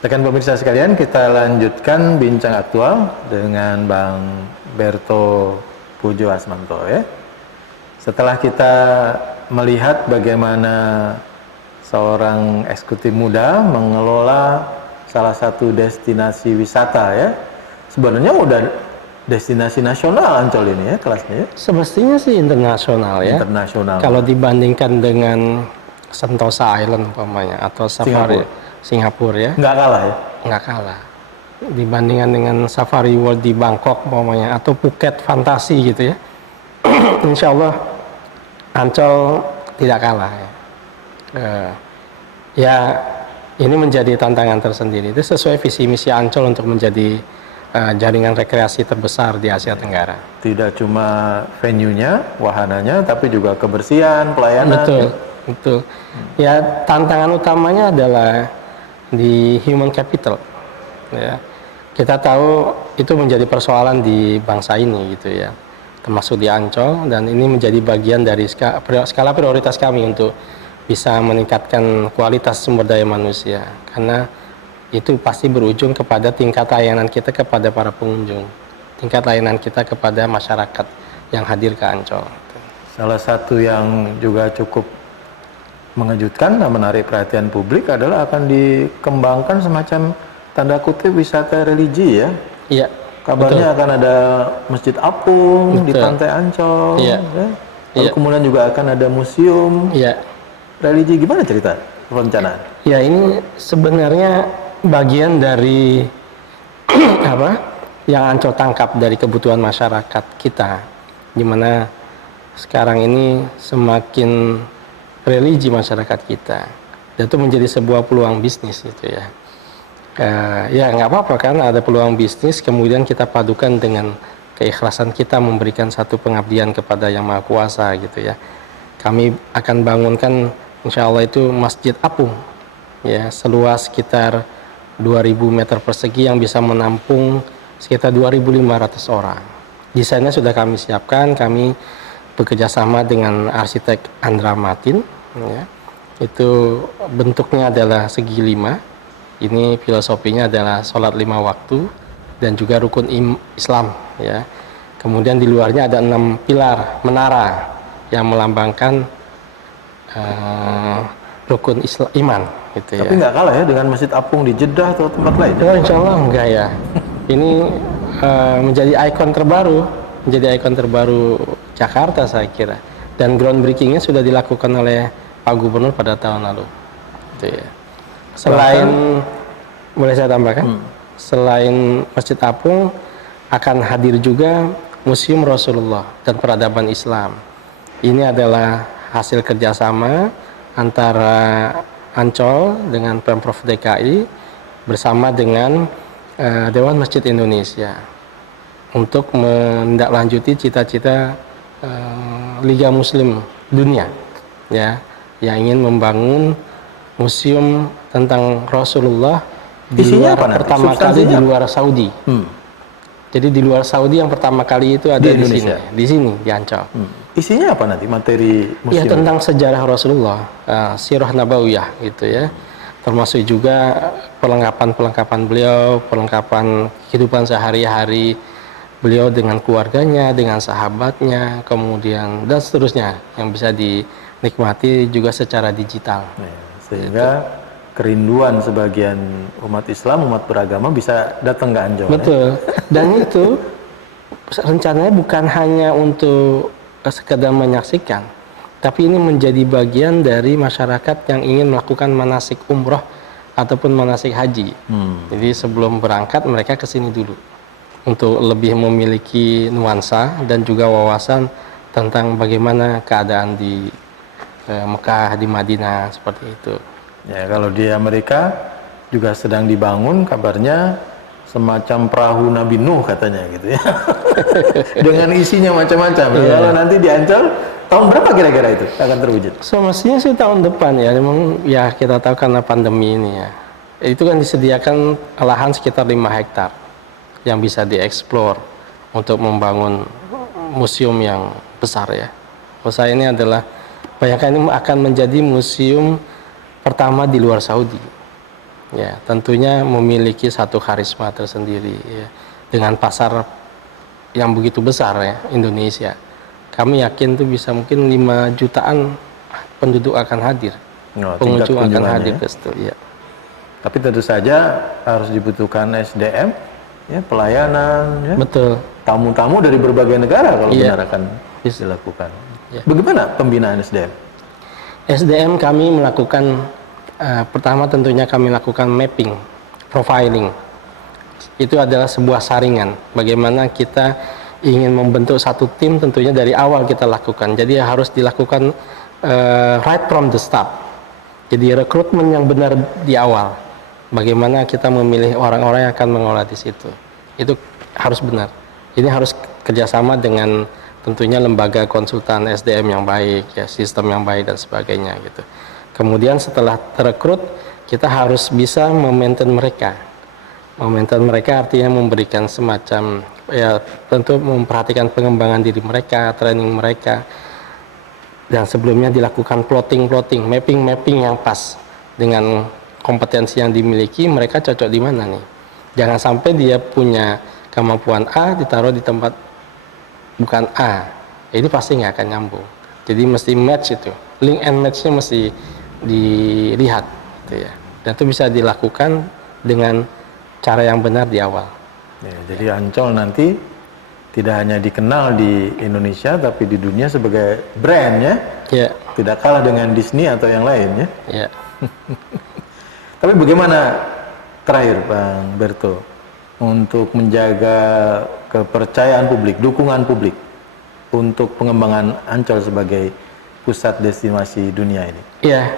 Rekan pemirsa sekalian, kita lanjutkan bincang aktual dengan Bang Berto Pujo Asmanto ya. Setelah kita melihat bagaimana seorang eksekutif muda mengelola salah satu destinasi wisata ya. Sebenarnya udah destinasi nasional Ancol ini ya kelasnya ya. Semestinya sih internasional ya. Internasional. Kalau dibandingkan dengan Sentosa Island umpamanya atau Safari Singapura ya. Nggak kalah ya? Nggak kalah. Dibandingkan dengan Safari World di Bangkok umpamanya atau Phuket Fantasi gitu ya. Insya Allah Ancol tidak kalah ya. Ya ini menjadi tantangan tersendiri. Itu sesuai visi misi Ancol untuk menjadi jaringan rekreasi terbesar di Asia Tenggara. Tidak cuma venue-nya, wahananya, tapi juga kebersihan, pelayanan. Betul, betul. Ya tantangan utamanya adalah di human capital. Ya, kita tahu itu menjadi persoalan di bangsa ini gitu ya, termasuk di Ancol, dan ini menjadi bagian dari skala prioritas kami untuk bisa meningkatkan kualitas sumber daya manusia, karena itu pasti berujung kepada tingkat layanan kita kepada para pengunjung, tingkat layanan kita kepada masyarakat yang hadir ke Ancol. Salah satu yang juga cukup mengejutkan dan menarik perhatian publik adalah akan dikembangkan semacam tanda kutip wisata religi ya. Iya. Kabarnya betul. akan ada Masjid Apung di Betul. Pantai Ancol. Iya. Ya. Lalu Iya. kemudian juga akan ada museum Iya. religi. Gimana cerita perencanaan? Ya ini sebenarnya bagian dari apa yang Ancol tangkap dari kebutuhan masyarakat kita, di mana sekarang ini semakin religi masyarakat kita, dan itu menjadi sebuah peluang bisnis gitu ya. Ya nggak apa-apa kan, ada peluang bisnis, kemudian kita padukan dengan keikhlasan kita memberikan satu pengabdian kepada Yang Maha Kuasa gitu ya. Kami akan bangunkan insya Allah itu Masjid Apung ya, seluas sekitar 2000 meter persegi yang bisa menampung sekitar 2500 orang. Desainnya sudah kami siapkan, kami bekerja sama dengan arsitek Andra Matin ya. Itu bentuknya adalah segi 5. Ini filosofinya adalah sholat 5 waktu dan juga rukun Islam ya. Kemudian di luarnya ada 6 pilar menara yang melambangkan rukun iman gitu ya. Tapi nggak kalah ya dengan Masjid Apung di Jeddah atau tempat lain. Oh, insya Allah enggak ya. Ini menjadi ikon terbaru Jakarta saya kira. Dan groundbreakingnya sudah dilakukan oleh Pak Gubernur pada tahun lalu. Gitu ya. Selain, boleh saya tambahkan? Selain Masjid Apung, akan hadir juga Museum Rasulullah dan Peradaban Islam. Ini adalah hasil kerjasama antara Ancol dengan Pemprov DKI bersama dengan Dewan Masjid Indonesia untuk menindaklanjuti cita-cita Liga Muslim Dunia ya, yang ingin membangun museum tentang Rasulullah di Isinya luar pertama kali di luar Saudi. Jadi di luar Saudi yang pertama kali itu ada di sini di Ancol. Isinya apa nanti materi museum? Ya tentang sejarah Rasulullah, sirah nabawiyah gitu ya. Termasuk juga perlengkapan beliau, perlengkapan kehidupan sehari-hari beliau dengan keluarganya, dengan sahabatnya, kemudian dan seterusnya yang bisa dinikmati juga secara digital. Sehingga kerinduan sebagian umat Islam, umat beragama bisa datang ke Ancol. Betul. Dan itu rencananya bukan hanya untuk sekedar menyaksikan, tapi ini menjadi bagian dari masyarakat yang ingin melakukan manasik umroh ataupun manasik haji. Jadi sebelum berangkat mereka ke sini dulu untuk lebih memiliki nuansa dan juga wawasan tentang bagaimana keadaan di Mekah, di Madinah seperti itu. Ya, kalau di Amerika juga sedang dibangun kabarnya semacam perahu Nabi Nuh katanya gitu ya. Dengan isinya macam-macam. Kalau nanti di Ancol tahun berapa kira-kira itu akan terwujud? Semestinya sih tahun depan ya. Memang ya kita tahu karena pandemi ini ya. Itu kan disediakan lahan sekitar 5 hektar yang bisa dieksplor untuk membangun museum yang besar ya. Usaha ini adalah bayangkan ini akan menjadi museum pertama di luar Saudi. Ya, tentunya memiliki satu karisma tersendiri ya. Dengan pasar yang begitu besar ya, Indonesia. Kami yakin tuh bisa mungkin 5 jutaan penduduk akan hadir. Oh, tingkat Pengunjung akan kunjungannya hadir ya. ke situ, ya. Tapi tentu saja harus dibutuhkan SDM, ya, pelayanan, ya, Betul. tamu-tamu dari berbagai negara kalau Iya. benar akan Bisa. dilakukan. Iya. Bagaimana pembinaan SDM? SDM kami melakukan pertama tentunya kami lakukan mapping, profiling. Itu adalah sebuah saringan. Bagaimana kita ingin membentuk satu tim tentunya dari awal kita lakukan. Jadi harus dilakukan right from the start. Jadi rekrutmen yang benar di awal. Bagaimana kita memilih orang-orang yang akan mengolah di situ. Itu harus benar. Ini harus kerjasama dengan tentunya lembaga konsultan SDM yang baik, ya, sistem yang baik dan sebagainya gitu. Kemudian setelah terekrut, kita harus bisa memaintain mereka. Memaintain mereka artinya memberikan semacam, ya, tentu memperhatikan pengembangan diri mereka, training mereka, dan sebelumnya dilakukan plotting, mapping yang pas dengan kompetensi yang dimiliki, mereka cocok di mana nih. Jangan sampai dia punya kemampuan A ditaruh di tempat bukan A, ini pasti nggak akan nyambung. Jadi mesti match itu, link and match-nya mesti dilihat, gitu ya. Dan itu bisa dilakukan dengan cara yang benar di awal. Ya, jadi Ancol nanti tidak hanya dikenal di Indonesia, tapi di dunia sebagai brand, ya. Ya, Tidak kalah dengan Disney atau yang lain, ya. ya. Tapi bagaimana terakhir, Bang Berto, untuk menjaga kepercayaan publik, dukungan publik untuk pengembangan Ancol sebagai pusat destinasi dunia ini? Ya,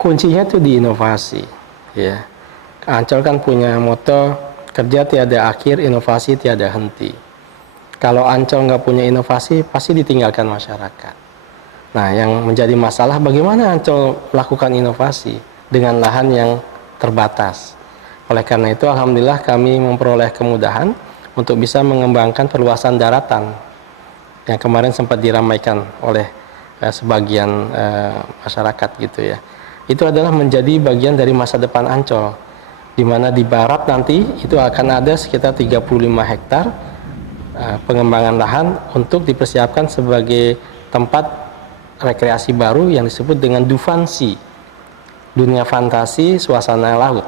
kuncinya tuh di inovasi, ya. Ancol kan punya moto kerja tiada akhir, inovasi tiada henti. Kalau Ancol nggak punya inovasi, pasti ditinggalkan masyarakat. Nah, yang menjadi masalah bagaimana Ancol melakukan inovasi dengan lahan yang terbatas. Oleh karena itu, alhamdulillah kami memperoleh kemudahan untuk bisa mengembangkan perluasan daratan yang kemarin sempat diramaikan oleh sebagian masyarakat gitu ya. Itu adalah menjadi bagian dari masa depan Ancol, di mana di barat nanti itu akan ada sekitar 35 hektar pengembangan lahan untuk dipersiapkan sebagai tempat rekreasi baru yang disebut dengan Dufansi, dunia fantasi suasana laut,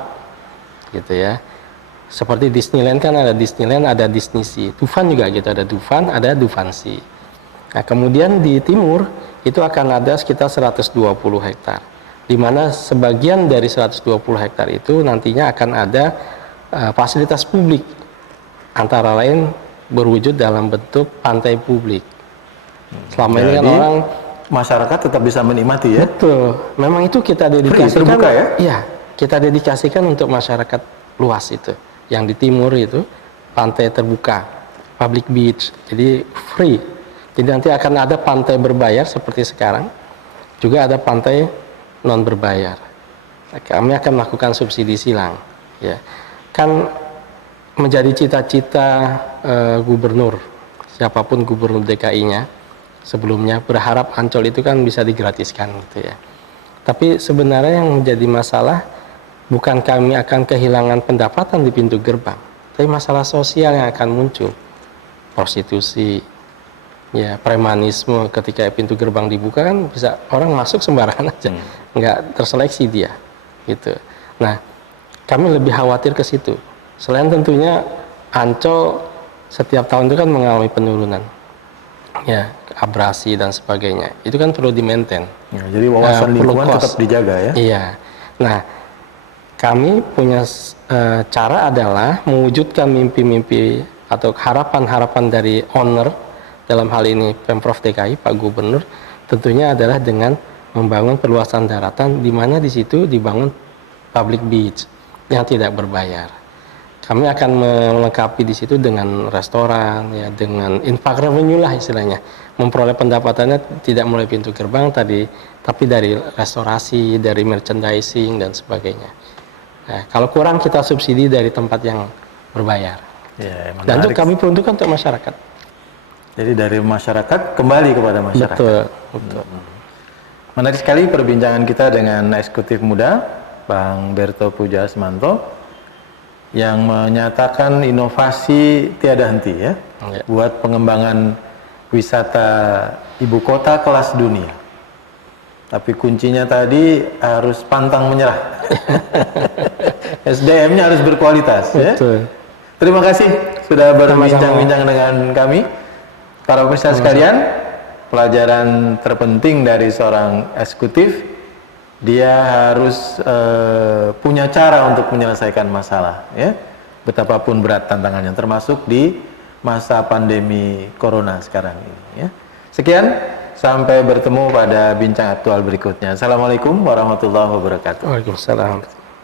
gitu ya. Seperti Disneyland kan ada Disneyland, ada Disney Sea. Dufan juga gitu, ada Dufan, ada Dufansi. Nah, kemudian di timur itu akan ada sekitar 120 hektar, di mana sebagian dari 120 hektar itu nantinya akan ada fasilitas publik, antara lain berwujud dalam bentuk pantai publik. Selama ini kan Jadi, orang masyarakat tetap bisa menikmati, ya. betul, memang itu kita dedikasikan, terbuka, ya? Iya, kita dedikasikan untuk masyarakat luas itu. Yang di timur itu pantai terbuka, public beach, jadi free. Jadi nanti akan ada pantai berbayar seperti sekarang, juga ada pantai non berbayar. Kami akan melakukan subsidi silang, ya. Kan menjadi cita-cita gubernur, siapapun gubernur DKI-nya sebelumnya berharap Ancol itu kan bisa digratiskan gitu ya. Tapi sebenarnya yang menjadi masalah bukan kami akan kehilangan pendapatan di pintu gerbang, tapi masalah sosial yang akan muncul. Prostitusi, ya, premanisme ketika pintu gerbang dibuka kan bisa orang masuk sembarangan aja, nggak terseleksi dia, gitu. Nah, kami lebih khawatir ke situ. Selain tentunya Ancol setiap tahun itu kan mengalami penurunan, ya, abrasi dan sebagainya. Itu kan perlu di-maintain. Ya, jadi wawasan Perlu lingkungan cost. tetap dijaga, ya. Iya. Nah, kami punya cara adalah mewujudkan mimpi-mimpi atau harapan-harapan dari owner, dalam hal ini Pemprov DKI, Pak Gubernur, tentunya adalah dengan membangun perluasan daratan di mana di situ dibangun public beach yang tidak berbayar. Kami akan melengkapi di situ dengan restoran, ya, dengan infak revenue lah istilahnya. Memperoleh pendapatannya tidak melalui pintu gerbang tadi, tapi dari restorasi, dari merchandising dan sebagainya. Nah, kalau kurang kita subsidi dari tempat yang berbayar. Ya, Dan itu menarik. kami peruntukkan untuk masyarakat. Jadi dari masyarakat kembali kepada masyarakat. Betul, betul. Menarik sekali perbincangan kita dengan eksekutif muda Bang Berto Pujo Asmanto yang menyatakan inovasi tiada henti ya, Ya. buat pengembangan wisata ibu kota kelas dunia. Tapi kuncinya tadi harus pantang menyerah. SDM-nya harus berkualitas ya. Betul. Terima kasih sudah berbincang-bincang dengan kami. Para pemirsa sekalian, pelajaran terpenting dari seorang eksekutif, dia harus punya cara untuk menyelesaikan masalah ya. Betapapun berat tantangannya, termasuk di masa pandemi corona sekarang ini ya. Sekian, sampai bertemu pada bincang aktual berikutnya. Assalamualaikum warahmatullahi wabarakatuh. Waalaikumsalam.